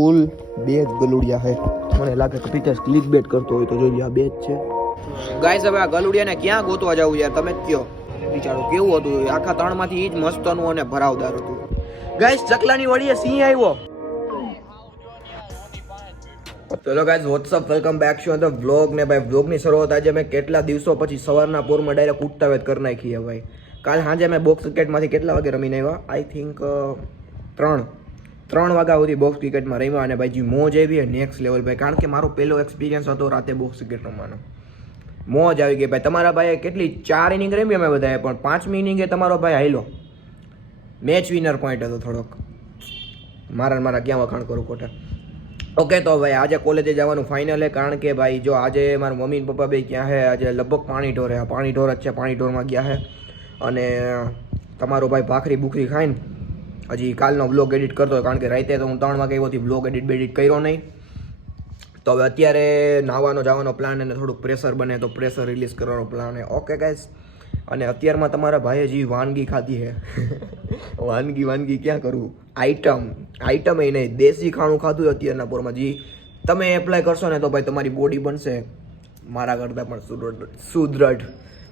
ફૂલ બે જ ગલુડિયા છે. મને લાગે કે પિક્ચર ક્લિક બેટ કરતો હોય તો જોઈએ આ બે જ છે. ગાઈસ હવે આ ગલુડિયાને ક્યાં ગોતવા જવું યાર? તમે કયો. બિચારો કેવું હતું? આખા ત્રણમાંથી ઈ જ મસ્તનું અને ભરાવદાર હતું. ગાઈસ ચકલાની વળીએ સિંહ આવ્યો. ચલો guys what's up welcome back શું ધ વ્લોગ ને ભાઈ વ્લોગની શરૂઆત આજે મેં કેટલા દિવસો પછી સવારના પોરમાં ડાયરેક્ટ ઉઠતા વેત કરી નાખી ભાઈ. કાલ સાંજે મેં બોક્સ ક્રિકેટમાંથી કેટલા વાગે રમીને આવ્યા? આઈ થિંક ત્રણ. ત્રણ વાગ્યા સુધી બોક્સ ક્રિકેટમાં રમ્યા અને ભાઈ મોજ આવી નેક્સ્ટ લેવલ ભાઈ. કારણ કે મારો પહેલો એક્સપિરિયન્સ હતો રાતે બોક્સ ક્રિકેટ રમવાનો. મોજ આવી ગઈ ભાઈ. તમારા ભાઈએ કેટલી? ચાર ઇનિંગ રમી અમે બધાએ, પણ પાંચમી ઇનિંગે તમારો ભાઈ હાઈલો મેચ વિનર પોઈન્ટ હતો થોડોક. મારા મારા ક્યાં વખાણ કરું ખોટા. ઓકે તો ભાઈ આજે કોલેજે જવાનું ફાઇનલ હે કારણ કે ભાઈ જો આજે મારા મમ્મી પપ્પા બે ક્યાં છે આજે લગભગ પાણી ઢોર. પાણી ઢોર જ છે, પાણી ઢોરમાં ગયા છે અને તમારો ભાઈ ભાખરી બુખરી ખાઈને હજી કાલનો બ્લોગ એડિટ કરતો કારણ કે રાતે તો હું ત્રણ વાગે એવોથી બ્લોગ એડિટ બેડિટ કર્યો નહીં. તો હવે અત્યારે નાવાનો જવાનો પ્લાન અને થોડુંક પ્રેશર બને તો પ્રેશર રિલીઝ કરવાનો પ્લાન છે. ઓકે ગાઈસ અને અત્યારમાં તમારા ભાઈએ જે વાનગી ખાધી છે, વાનગી વાનગી ક્યાં કરવું આઈટમ આઈટમ એ નહીં, દેશી ખાણું ખાધું અત્યારના પોરમાં. જે, તમે એપ્લાય કરશો ને તો ભાઈ તમારી બોડી બનશે. મારા કરતાં પણ સુદૃઢ સુદૃઢ.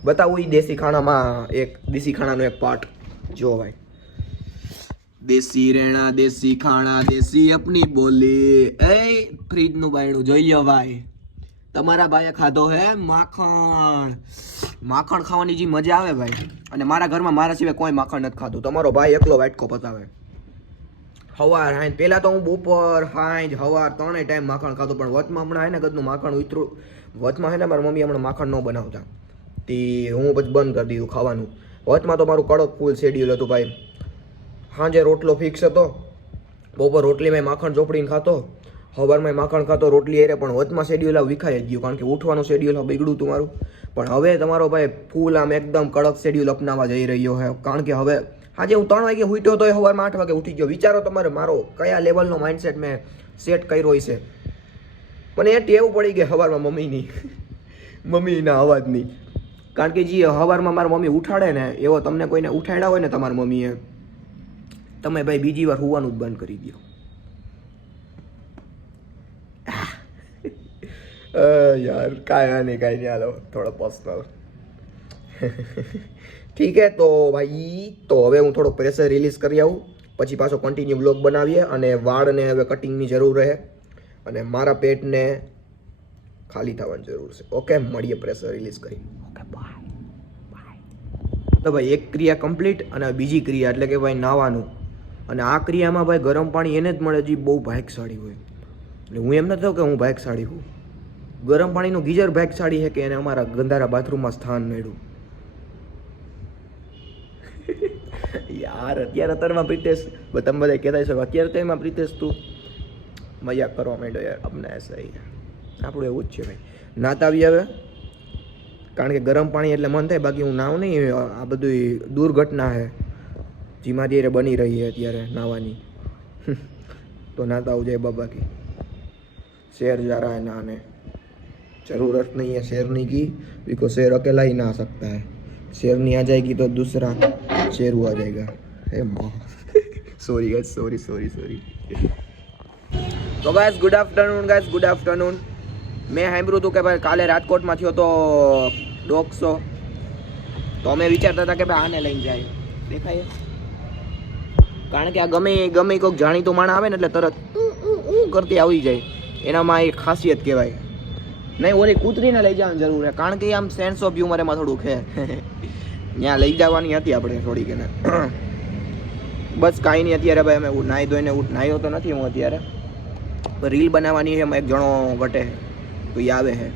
બતાવું એ દેશી ખાણામાં એક, દેશી ખાણાનો એક પાર્ટ જો ભાઈ. દેશી રેણા, દેશી ખાણા, દેશી અપની બોલી. એ ફ્રીજનું બાયણું જોઈ લો ભાઈ. તમારા ભાઈએ ખાધો હે માખણ. માખણ ખાવાની જે મજા આવે ભાઈ. અને મારા ઘરમાં મારા સિવાય કોઈ માખણ નથી ખાતું. તમારો ભાઈ એકલો વાટકો પતાવે હવાર હાઈ પહેલાં તો હું બપોર હાંજ, હવાર ત્રણેય ટાઈમ માખણ ખાતું પણ વચમાં હમણાં હે ને કદનું માખણ ઉતરું. વચમાં હે ને મારી મમ્મી હમણાં માખણ ન બનાવતા. તે હું પછી બંધ કરી દીધું ખાવાનું. વચમાં તો મારું કડક ફૂલ શેડ્યુલ હતું ભાઈ. સાંજે રોટલો ફિક્સ હતો. બપોર રોટલી મેં માખણ ચોપડીને ખાતો સવારમાં માખણ ખાતો રોટલી એરે, પણ વચમાં શેડ્યુલ આ વિખાઈ ગયું, કારણ કે ઉઠવાનું શેડ્યુલ બગડ્યું તમારું. મારું પણ હવે તમારો ભાઈ ફૂલ આમ એકદમ કડક શેડ્યુલ અપનાવવા જઈ રહ્યો છે. કારણ કે હવે, આજે હું ત્રણ વાગે ઉઠ્યો તો સવારમાં આઠ વાગે ઉઠી ગયો. વિચારો તમારે, મારો કયા લેવલનો માઇન્ડસેટ મેં સેટ કર્યો છે મને એ ટેવ પડી ગઈ સવારમાં મમ્મીની, મમ્મીના અવાજની. કારણ કે જે સવારમાં મારા મમ્મી ઉઠાડે ને, એવો તમને કોઈને ઉઠાડ્યા હોય ને તમારા મમ્મીએ તમે ભાઈ બીજી વાર હોવાનું જ બંધ કરી દો યાર કાંઈ આ નહીં કાંઈ નહીં હાલો થોડો પર્સનલ ઠીક હે તો ભાઈ તો હવે હું થોડો પ્રેશર રિલીઝ કરી આવું. પછી પાછો કન્ટિન્યુ બ્લોગ બનાવીએ અને વાળને હવે કટિંગની જરૂર રહે. અને મારા પેટને ખાલી થવાની જરૂર છે. ઓકે મળીએ પ્રેશર રિલીઝ કરી. ઓકે બાય તો ભાઈ એક ક્રિયા કમ્પ્લીટ અને બીજી ક્રિયા એટલે કે ભાઈ નાવાનું. અને આ ક્રિયામાં ભાઈ ગરમ પાણી એને જ મળે જે બહુ ભાગશાળી હોય. એટલે હું એમ નથી થયો કે હું ભાગશાળી હોઉં. ગરમ પાણીનું ગીઝર ભાગશાળી છે કે એને અમારા ગંધારા બાથરૂમમાં સ્થાન મેળવ્યું યાર, અત્યારે અત્યારમાં પ્રિતેશ તમે બધા કહેતા છો અત્યારે તો એમાં પ્રિતેશ તું. મજાક કરવા માંડ્યો યાર, અમને સહી. આપણું એવું જ છે ભાઈ. નાતા આવી હવે. કારણ કે ગરમ પાણી એટલે મન થાય, બાકી હું નાવ નહીં, આ બધું દુર્ઘટના છે ધીમા ધીરે બની રહી છે અત્યારે નાવાની તો નાતા આવું જાય બાબા की शेर जा रहा है नहाने ज़रूरत नहीं है शेरनी की बिकॉज शेर अकेला ही नहा सकता है शेरनी आ जाएगी तो दूसरा शेर हुआ जाएगा हे माँ sorry guys sorry sorry sorry તો guys good afternoon guys good afternoon મેં સાંભળ્યું હતું કે ભાઈ કાલે રાજકોટમાં થયો તો ડોગ શો તો અમે વિચારતા હતા કે ભાઈ આને લઈને જાય દેખાય છે? કારણ કે આ ગમે ગમે કોઈક જાણીતો માણસ આવે ને એટલે તરત કરતી આવી જાય. એનામાં એ ખાસિયત કહેવાય. નહીં, ઓલી કૂતરીને લઈ જવાની જરૂર છે. કારણ કે આમ સેન્સ ઓફ હ્યુમર એમાં થોડુંક છે. ત્યાં લઈ જવાની હતી આપણે થોડીક એને. બસ કાંઈ નહીં, અત્યારે ભાઈ અમે નાહી ધોઈને ઉઠ નાહ્યો તો નથી હું અત્યારે. રીલ બનાવવાની છે એક જણો ઘટે. તો એ આવે છે.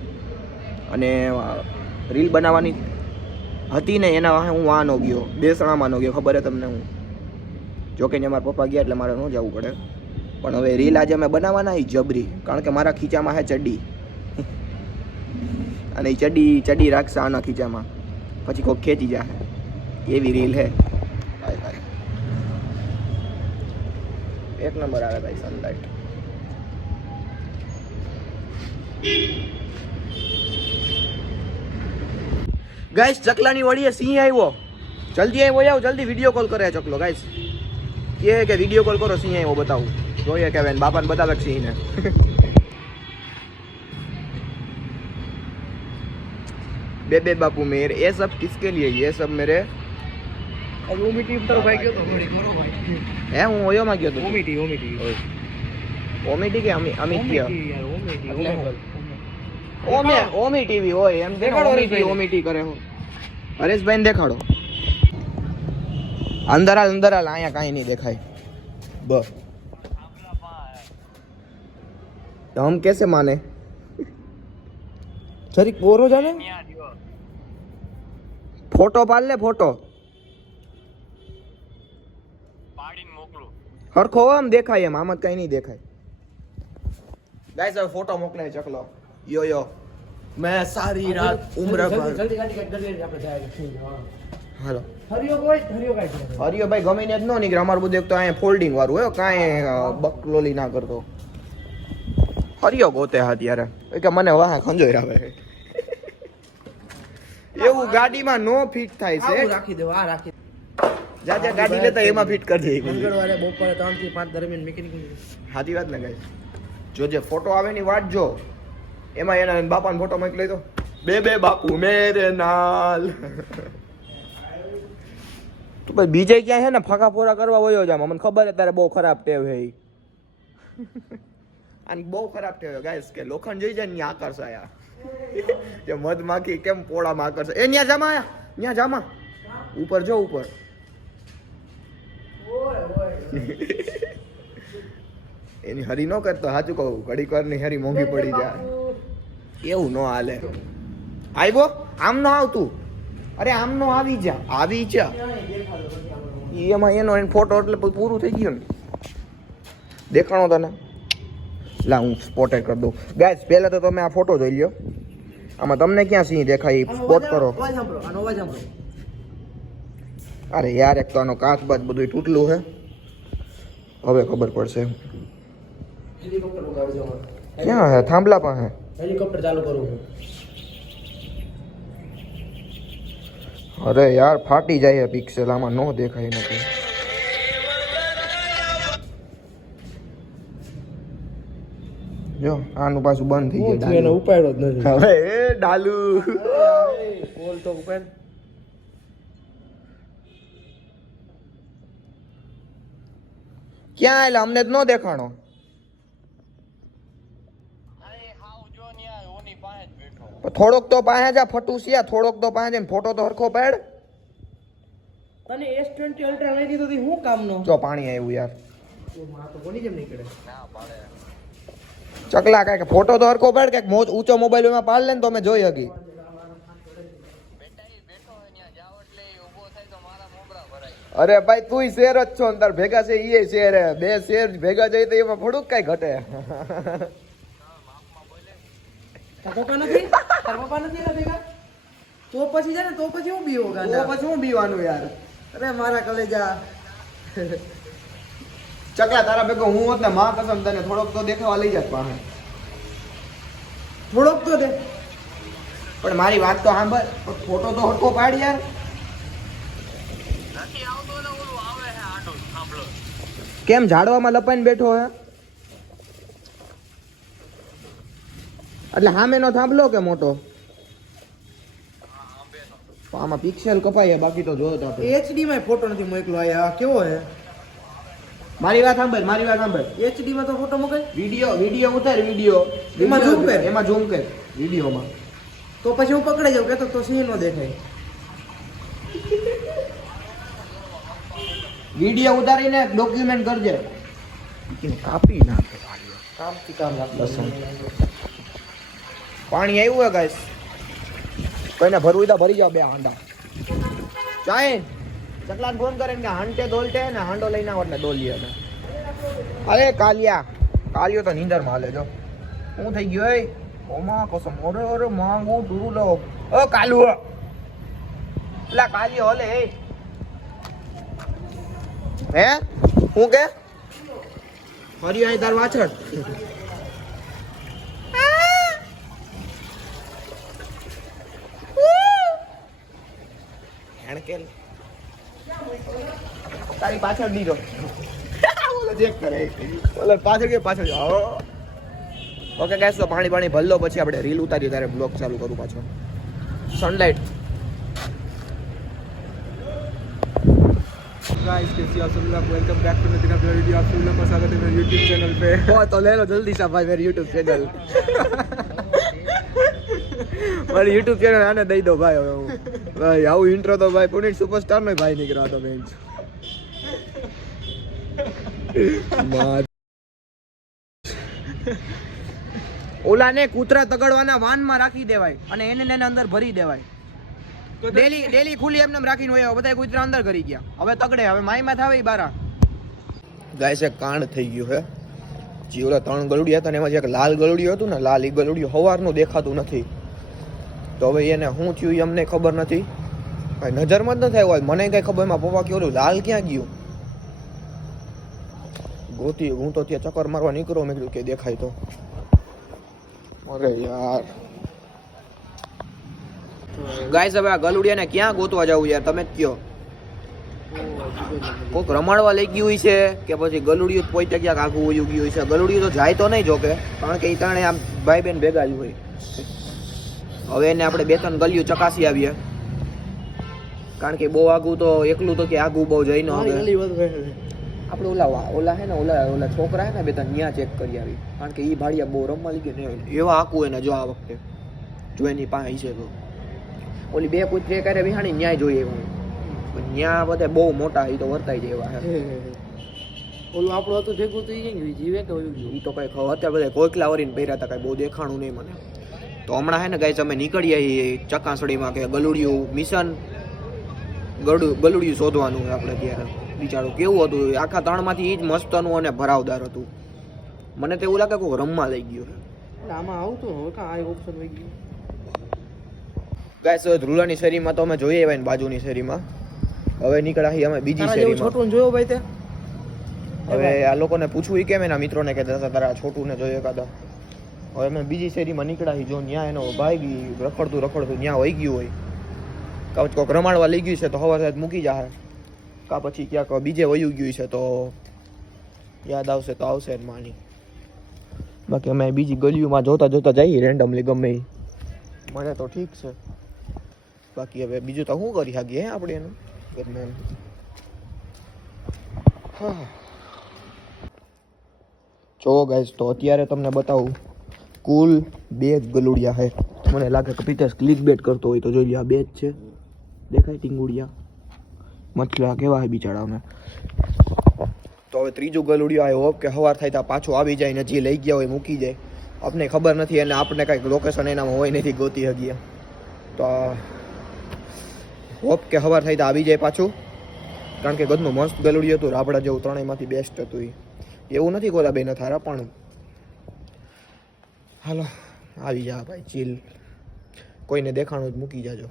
અને રીલ બનાવવાની હતી ને એના હું વાનો ગયો. બેસણામાં નો ગયો, ખબર છે તમને હું? જોકે ને મારા પપ્પા ગયા એટલે મારે ન જવું પડે. પણ હવે રીલ આજે અમે બનાવવાના એ જબરી. કારણ કે મારા ખીચામાં છે ચડ્ડી. અને એ ચડ્ડી ચડ્ડી રાખશે આના ખીચામાં. પછી કોઈ ખેંચી જાય એવી રીલ હે. એક નંબર આવે ભાઈ સનલાઇટ ગાઈસ ચકલાની વળીએ સિંહ આવ્યો. જલ્દી આવ્યો આવ, જલ્દી વીડિયો કોલ કરે ચકલો ગાઈસ કે કે વિડીયો કોલ કરો સિંહ આવ્યો બતાવું જોઈએ કે બેન બાપાને બતાવે છે એને बे बे बापू मेरे ये सब किसके लिए ये सब मेरे अब ओमिटी तरफ भाई क्यों तो बड़ी करो भाई હે હું ઓયો માં ગયો તો ओमिटी ओमिटी ઓમિટી કે અમી અમિત્ય ओमिटी यार ओमिटी એટલે હું? ओमिटी ઓમે ઓમી ટીવી હોય એમ કે અંદર હાલ અંદર હાલ અહીંયા કાંઈ નહીં દેખાય બ તો હમ કેસે માને જરીક બોરો જાને ફોટો પાડ લે ફોટો હરખો હોય આમ દેખાય એમ આમ જ કઈ નહીં દેખાય ગાઈસ હવે ફોટો મોકલે ચકલો યો યો મેં સારી રાત ઉમ્ર હાલો. હરિયો કોઈ હરિયો હરિયો ભાઈ ગમે ને જ ન નીકળે. અમારું બધું એક તો અહીંયા ફોલ્ડિંગ વાળું હોય કાંઈ બકલોલી ના કરતો. હરિયો ગોતે હા ત્યારે કે મને વાહ ખંજોઈ આવે. એવું ગાડીમાં નો ફિટ થાય છે. રાખી દેવા આ રાખી જા જા ગાડી લેતા એમાં ફિટ કરી દે. મંગળવારે બપોરે ત્રણથી પાંચ દરમિયાન મિકેનિક સાચી વાત ને ગાઈસ જો જે ફોટો આવે ની વાત જો એમાં એના બાપાનો ફોટો મોકલી દો. બે બે બાપુ મેરે નાલ. તું પછી બીજે ક્યાં છે ને ફાંકા ફોરા કરવા વયો જાય મને ખબર છે તારે બહુ ખરાબ ટેવ છે અને બહુ ખરાબ ટેવ ગાઈસ કે લોખંડ જઈ જાય ને ત્યાં આકર્ષાયા જે મધમાખી કેમ પોળામાં આકર્ષે એ ત્યાં જામા આયા. ત્યાં જામા ઉપર જો ઉપર. એની હરી ન કરતો સાચું કહું. ઘડીક વારની હરી મોંઘી પડી જાય. એવું ન હાલે. આવ્યો આમ ન આવતું. અરે આમનો આવી જા. આવી જા. ઈ એમાં એનો એને ફોટો એટલે પૂરું થઈ ગયું ને. દેખાણો તને? લા હું સ્પોટે કરી દઉં. ગાય પહેલાં તો તમે આ ફોટો જોઈ લ્યો. આમાં તમને ક્યાં સિંહ દેખાય સ્પોટ કરો. અરે યાર એક તો આનો કાચ બાચ બધું તૂટલું હે. હવે ખબર પડશે. હેલિકોપ્ટર ઉગાડો જો ક્યાં હે? થાંભલા પાસે હેલિકોપ્ટર ચાલુ કરું અરે યાર ફાટી જાય પિક્સેલ આમાં નો દેખાય નથી જો આનું પાછું બંધ થઈ ગયું એનો ઉપાડ્યો જ નથી. હવે એ ડાલુ. બોલ તો ઉપાડ ક્યાં એટલે અમને જ ન દેખાણો પણ થોડોક તો પાસે જા ફટુસિયા થોડોક તો પાસે જઈને ફોટો તો હરખો પાડ. તને એસ ટ્વેન્ટી અલ્ટ્રા લઈ દીધો હું કામનો? જો પાણી આવ્યું યાર. માં તો કોની જેમ નીકળે. ચકલા કાંઈક ફોટો તો હરખો પાડ કાંઈક મોજ ઊંચો મોબાઈલ એમાં પાડ લે ને તો અમે જોઈ હકી અરે ભાઈ તુંય શેર જ છો ને તાર. ભેગા છે એ શેર હે બે શેર ભેગા જઈ તો એમાં થોડુંક કઈ ઘટે. તાર પપ્પા નથી? તાર પપ્પા નથી એના ભેગા તો પછી છે ને તો પછી હું બીવો તો પછી હું બીવાનું યાર. અરે મારા કલેજા. ચકલા તારા ભેગો હું હોત ને માં કસમ તને થોડોક તો દેખાવા લઈ જાત પાસે થોડોક તો દે. પણ મારી વાત તો સાંભળ ફોટો તો હટકો પાડ યાર. કેમ ઝાડવામાં લપાઈને બેઠો હે? એટલે સામેનો થાંભલો કે મોટો? આમાં પિક્સેલ કપાય બાકી તો જોયો તો આપણે. એચડી માં ફોટો નથી મોકલો આ કેવો હે? મારી વાત સાંભળ મારી વાત સાંભળ. એચડી માં તો ફોટો મોકલ. વિડિયો વિડિયો ઉતાર વિડિયો એમાં ઝૂમ કર. એમાં ઝૂમ કર વિડિયોમાં તો પછી હું પકડાઈ જાઉં કેતો તો સિંહ નો દેખાય. વિડિયો ઉતારીને ડોક્યુમેન્ટ કરજે. કાપી નાખે. કામથી કામ લસણ. પાણી આવ્યું હે ગાઈસ? કોઈને ભરવું તો ભરી જાવ બે હાંડા. ચાય ચકલાને ફોન કરે કે હાંડે દોલટે ને હાંડો લઈને આવો એટલે દોલીએ અમે. અરે કાલિયા, કાલિયો તો નીંદરમાં હાલે હું થઈ ગયો એ ઓમાં કસમ. ઓરે ઓરે માંગુ ટુરુ લો. ઓ કાલુ લા કાલિયો હલે એ હે? હું કે? ફરી અહીં તાર વાછળ હેણકેલ તારી પાછળ દીધો ચેક કરે ઓલો પાછળ કે પાછળ જાઓ ઓકે ગાઈસ તો પાણી પાણી ભરલો પછી આપણે રીલ ઉતારીએ ત્યારે બ્લોગ ચાલુ કરું પાછો સનલાઇટ गाइस कैसे आप सब लोग वेलकम बैक टू नदीना अपना वीडियो आप सब लोग का स्वागत है मेरे यूट्यूब चैनल पे हो तो ले लो जल्दी से भाई मेरी यूट्यूब चैनल મારી યુટ્યુબ ચેનલ આને દઈ દો ભાઈ હવે હું ભાઈ આવું ઇન્ટ્રો તો ભાઈ પુનિત સુપરસ્ટાર નો ભાઈ નીકળ્યો હતો બેન્ચ ઓલાને કૂતરા તગડવાના વાનમાં રાખી દેવાય અને એને ને એને અંદર ભરી દેવાય. ડેલી ડેલી ખુલ્લી એમને એમ રાખીને હોય બધા કૂતરા અંદર કરી ગયા. હવે તગડે હવે માઈમાં થાવે ઈ બારા. ગાય છે કાંડ થઈ ગયું હે જે ઓલા ત્રણ ગલુડિયા હતા ને એમાં જે એક લાલ ગલુડિયું હતું ને લાલ એ ગલુડિયું હવારનું દેખાતું નથી. તો હવે એને શું થયું ઈ અમને ખબર નથી. ભાઈ, નજરમાં જ નથી હોય. મને કઈ ખબર એમાં પપ્પા કે લાલ ક્યાં ગયું? ગોતી, હું તો ત્યાં ચક્કર મારવા નીકળો મેં કીધું, કે દેખાય તો. અરે યાર. ગાઈસ, હવે આ ગલુડિયાને ક્યાં ગોતવા જવું યાર? તમે જ કયો કોક રમાડવા લઈ ગયું છે કે પછી ગલુડિયું પોઈતે ક્યાંક આખું ઉયું ગયું છે? ગલુડિયું તો જાય તો નહીં જોકે, કારણ કે એ ત્રણે આમ ભાઈ બેન ભેગા જ હોય. હવે એને આપણે બે ત્રણ ગલિયું ચકાસી આવીએ. કારણ કે બહુ આગું તો એકલું તો કે આગું બહુ જઈ ન આપણે ઓલા ઓલા હે ને ઓલા ઓલા છોકરા હે ને બે ત્રણ ન્યા ચેક કરી આવી. કારણ કે એ ભાડિયા બહુ રમવા લઈ ગયા ને એવા આકું એને જો આ વખતે. જો એની પાસે છે તો. ઓલી બે કૂતરી કરે વિહાણી ન્યાય જોઈએ હું. ન્યા બધે બહુ મોટા એ તો વર્તાઈ જાય એવા હે. ઓલું આપણું હતું ભેગું તો એ જીવે કે એ તો કઈ અત્યારે બધા કોઈકલા વરીને પહેર્યા હતા કઈ બહુ દેખાણું નહીં મને. તો હમણાં હે ને ગાઈસ અમે નીકળીએ છીએ ચકાસણીમાં કે ગલુડિયું મિશન ગળું ગલુડિયું શોધવાનું આપણે ત્યારે બિચારું કેવું હતું? આખા ત્રણમાંથી એ જ મસ્તનું અને ભરાવદાર હતું. મને તો એવું લાગે કોઈ રમવા લઈ ગયું આમાં આવતું ને હવે કાં આ ઓપ્શન વહી ગયું? ગાઈસ ધ્રુલાની શેરીમાં તો અમે જોઈએ આવ્યા ને બાજુની શેરીમાં. હવે નીકળ્યા છીએ અમે બીજી શેરી શેરીમાં. છોટું જોયો ભાઈ તે? હવે આ લોકોને પૂછવું કેમ એના મિત્રોને કહેતા હતા તારા છોટુને જોઈએ કાદા હવે અમે બીજી શેરીમાં નીકળ્યા જો ત્યાં એનો ભાઈ ગઈ રખડતું રખડતું ત્યાં વહી ગયું હોય. કાં કોઈક રમાડવા લઈ ગયું છે તો હવે સાહેબ મૂકી જાય કાં પછી ક્યાંક બીજે વયું ગયું છે તો યાદ આવશે તો આવશે જ માની. બાકી અમે બીજી ગલીઓમાં જોતા જોતા જઈએ રેન્ડમલી ગમે. મને તો ઠીક છે. બાકી હવે બીજું તો શું કરી શકીએ આપણે એનું? એમ. હા. જો ગાઈસ તો અત્યારે તમને બતાવું. કુલ બે જ ગલુડિયા છે મને લાગે કે પિતેશ ક્લિક બેટ કરતો હોય તો જોઈ લ્યો આ બે જ છે. દેખાય ટીંગુડિયા. મછલા કેવા છે બિચારાઓને તો હવે ત્રીજું ગલુડિયું આવ્યો હોપ કે સવાર થાય ત્યાં પાછું આવી જાય ને જે લઈ ગયા હોય મૂકી જાય આપને ખબર નથી અને આપણે કાંઈક લોકેશન એનામાં હોય નથી ગોતી શકીએ તો હોપ કે સવાર થાય તો આવી જાય પાછું. કારણ કે ગદનું મસ્ત ગલુડિયું હતું, રાબડા જેવું ત્રણેયમાંથી બેસ્ટ હતું એવું નથી ગોલાબેન થારા પણ હાલો, આવી જા ભાઈ ચીલ કોઈને દેખાણું જ મૂકી જાજો.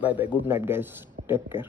Bye bye good night guys take care